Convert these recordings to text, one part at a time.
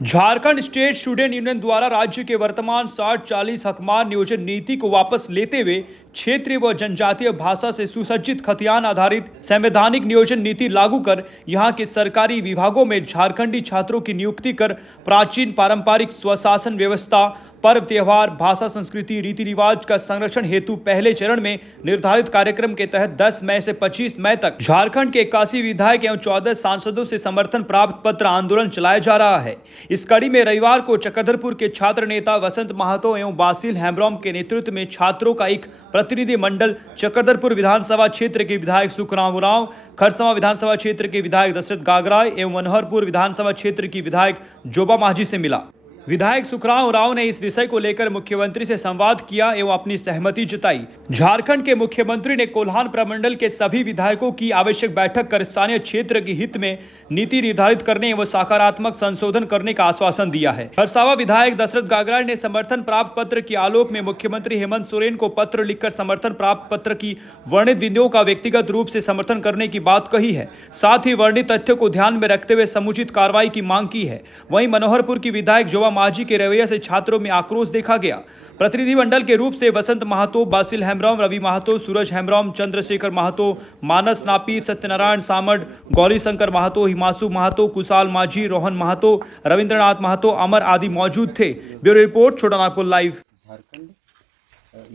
Jharkhand state student union द्वारा राज्य के वर्तमान 60-40 हकमान नियोजन नीति को वापस लेते हुए क्षेत्रीय व जनजातीय भाषा से सुसज्जित खतियान आधारित संवैधानिक नियोजन नीति लागू कर यहां के सरकारी विभागों में झारखंडी छात्रों की नियुक्ति कर प्राचीन पारंपरिक स्वशासन व्यवस्था, पर्व त्योहार, भाषा, संस्कृति, रीति रिवाज का संरक्षण हेतु पहले चरण में निर्धारित कार्यक्रम के तहत 10 मई से 25 मई तक झारखंड के 81 विधायक एवं 14 सांसदों से समर्थन प्राप्त पत्र आंदोलन चलाया जा रहा है। इस कड़ी में रविवार को चक्रधरपुर के छात्र नेता वसंत महतो एवं बासिल हेम्ब्रॉम के नेतृत्व में छात्रों का एक प्रतिनिधि मंडल चक्रधरपुर विधानसभा क्षेत्र के विधायक सुखराम उरांव, खरसवां विधानसभा क्षेत्र के विधायक दशरथ गागराय एवं मनोहरपुर विधानसभा क्षेत्र की विधायक जोबा माझी से मिला। विधायक सुखराम उरांव ने इस विषय को लेकर मुख्यमंत्री से संवाद किया एवं अपनी सहमति जताई। झारखंड के मुख्यमंत्री ने कोल्हान प्रमंडल के सभी विधायकों की आवश्यक बैठक कर स्थानीय क्षेत्र के हित में नीति निर्धारित करने एवं सकारात्मक संशोधन करने का आश्वासन दिया है। खरसावा विधायक दशरथ गागराय ने समर्थन प्राप्त पत्र के आलोक में मुख्यमंत्री हेमंत सोरेन को पत्र लिखकर समर्थन प्राप्त पत्र की वर्णित बिंदुओं का व्यक्तिगत रूप से समर्थन करने की बात कही है। साथ ही वर्णित तथ्यों को ध्यान में रखते हुए समुचित कार्रवाई की मांग की है। वहीं मनोहरपुर की विधायक जोबा माझी के रवैये से छात्रों में आक्रोश देखा गया। प्रतिनिधिमंडल के रूप से वसंत महतो, बासिल हेम्ब्रॉम, रवि महतो, सूरज हेम्ब्रॉम, चंद्रशेखर महतो, मानस नापी, सत्यनारायण सामड, गौरी शंकर महतो, हिमांशु महतो, कुशाल माझी, रोहन महतो, रविंद्रनाथ महतो, अमर आदि मौजूद थे। ब्यूरो रिपोर्ट, छोटा नागपुर लाइव। झारखंड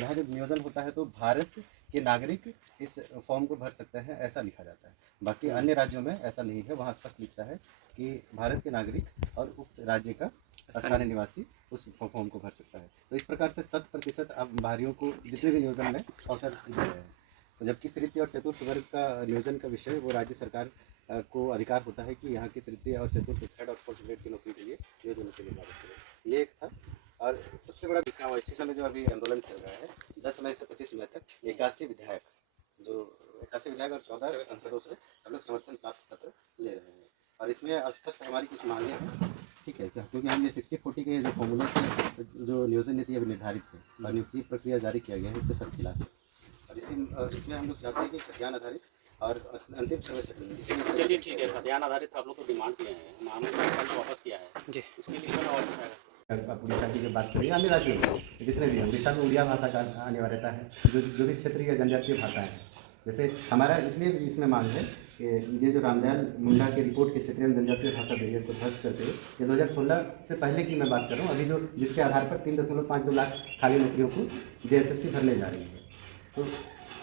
यहाँ जब नियोजन होता है तो भारत के नागरिक इस फॉर्म को भर सकते हैं, ऐसा लिखा जाता है। बाकी अन्य राज्यों में ऐसा नहीं है। वहाँ स्पष्ट लिखता है कि भारत के नागरिक और उक्त राज्य का स्थानीय निवासी उस फॉर्म को भर सकता है। तो इस प्रकार से 100% अब बाहरियों को जितने भी नियोजन में अवसर दिए गए हैं। तो जबकि तृतीय और चतुर्थ वर्ग का नियोजन का विषय वो राज्य सरकार को अधिकार होता है कि यहाँ की तृतीय और चतुर्थ, थर्ड और फोर्थ ग्रेड की नौकरी के लिए नियोजन के लिए लागू करें। ये एक था। और सबसे बड़ा विक्रम में जो अभी आंदोलन चल रहा है 10 मई से 25 मई तक 81 विधायक और 14 सांसदों से हम लोग समर्थन प्राप्त पत्र ले रहे हैं। और इसमें स्पष्ट हमारी कुछ मांगे हैं, ठीक है क्या, क्योंकि हम ये 60-40 के जो फॉर्मूले से जो नियोजन नीति अभी निर्धारित है और नियुक्ति प्रक्रिया जारी किया गया है, इसके सब खिलाफ है। और इसमें हम लोग चाहते हैं कि खतियान आधारित और अंतिम समय सेटलमेंट। चलिए ठीक है, खतियान आधारित आप लोग को डिमांड किए हैं, हमने वापस किया है जी, उसके लिए और उड़ीसा की जो बात करिए, अन्य राज्यों में जितने भी हैं, उड़ीसा में उड़िया भाषा का अनिवार्यता है। जो भी क्षेत्रीय जनजातीय भाषाएँ हैं, जैसे हमारा इसलिए इसमें मांग है कि ये जो रामदयाल मुंडा की रिपोर्ट के क्षेत्रीय जनजातीय भाषा विधेयक को ध्वस्त करते हुए ये 2016 से पहले की मैं बात कर रहा हूँ, अभी जो जिसके आधार पर 3.52 लाख खाली नौकरियों को JSSC भरने जा रही है। तो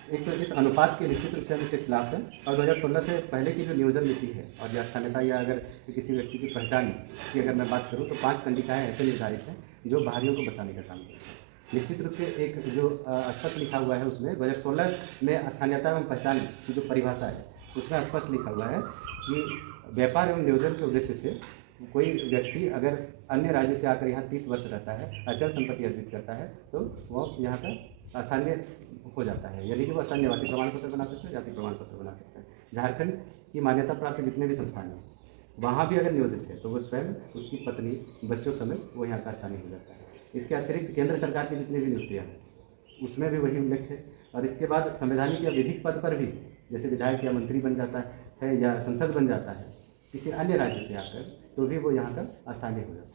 एक तो इस अनुपात के निश्चित रूप से हम इसके खिलाफ हैं। और 2016 से पहले की जो नियोजन नीति है और या स्थानीयता या अगर किसी व्यक्ति की पहचान की अगर मैं बात करूँ तो 5 कंडिकाएँ ऐसे निर्धारित हैं जो बाहरियों को बसाने का काम करते हैं। निश्चित रूप से एक जो स्पष्ट लिखा हुआ है उसमें 2016 में स्थानीयता एवं पहचान की जो परिभाषा है उसमें स्पष्ट लिखा हुआ है कि व्यापार एवं नियोजन के उद्देश्य से कोई व्यक्ति अगर अन्य राज्य से आकर यहाँ 30 वर्ष रहता है, अचल संपत्ति अर्जित करता है, तो वो यहाँ का स्थानीय हो जाता है। यदि कि वो स्थानीय निवासी प्रमाण पत्र बना सकते हैं, जाति प्रमाण पत्र बना सकते हैं। झारखंड की मान्यता प्राप्त जितने भी संस्थान हैं वहाँ भी अगर नियोजित है तो वो स्वयं, उसकी पत्नी, बच्चों समेत वो यहाँ का स्थानीय हो जाता है। इसके अतिरिक्त केंद्र सरकार की जितनी भी नियुक्तियाँ हैं उसमें भी वही उल्लेख है। और इसके बाद संवैधानिक या विधिक पद पर भी जैसे विधायक या मंत्री बन जाता है या संसद बन जाता है किसी अन्य राज्य से आकर, तो भी वो यहाँ का स्थानीय हो जाता है।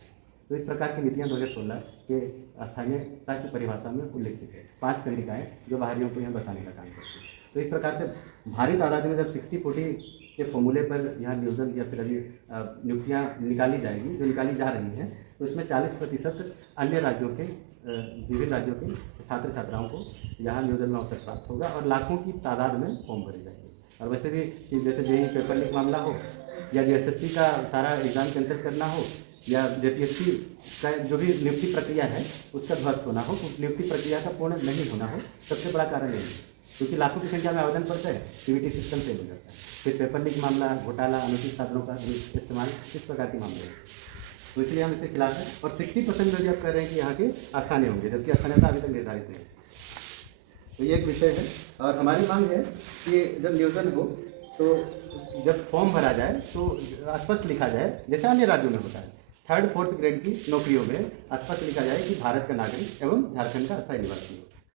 तो इस प्रकार की नीतियाँ 2016 के स्थानीयता की परिभाषा में उल्लेखित है। 5 कंडिकाएँ जो बाहरियों को यहाँ बसाने का काम करती है। तो इस प्रकार से भारी तादाद में जब 60-40 के फॉर्मूले पर यहाँ नियोजन या फिर अभी नियुक्तियाँ निकाली जाएगी, जो निकाली जा रही हैं, तो इसमें 40% अन्य राज्यों के विभिन्न राज्यों के छात्र छात्राओं को यहाँ नियोजन में अवसर प्राप्त होगा और लाखों की तादाद में फॉर्म भरे जाएंगे। और वैसे भी जैसे JEE पेपर लीक मामला हो या JSSC का सारा एग्ज़ाम कैंसिल करना हो या JPSC का जो भी नियुक्ति प्रक्रिया है उसका ध्वस्त होना हो, उस नियुक्ति प्रक्रिया का पूर्ण नहीं होना हो, सबसे बड़ा कारण यही है। क्योंकि लाखों की संख्या में आवेदन पड़ता है, CVT सिस्टम फेल हो जाता है। फिर पेपर लीक मामला, घोटाला, अनुचित साधनों का इस्तेमाल, इस प्रकार के मामले हैं। तो इसलिए हम इसके खिलाफ हैं। और 60% जो आप कह रहे हैं कि यहाँ के स्थानीय होंगे, जबकि स्थानीयता अभी तक निर्धारित नहीं है। तो ये एक विषय है। और हमारी मांग है कि जब नियोजन हो तो जब फॉर्म भरा जाए तो स्पष्ट लिखा जाए, जैसे अन्य राज्यों में होता है, 3rd-4th ग्रेड की नौकरियों में स्पष्ट लिखा जाए कि भारत का नागरिक एवं झारखंड का अस्थायी निवासी।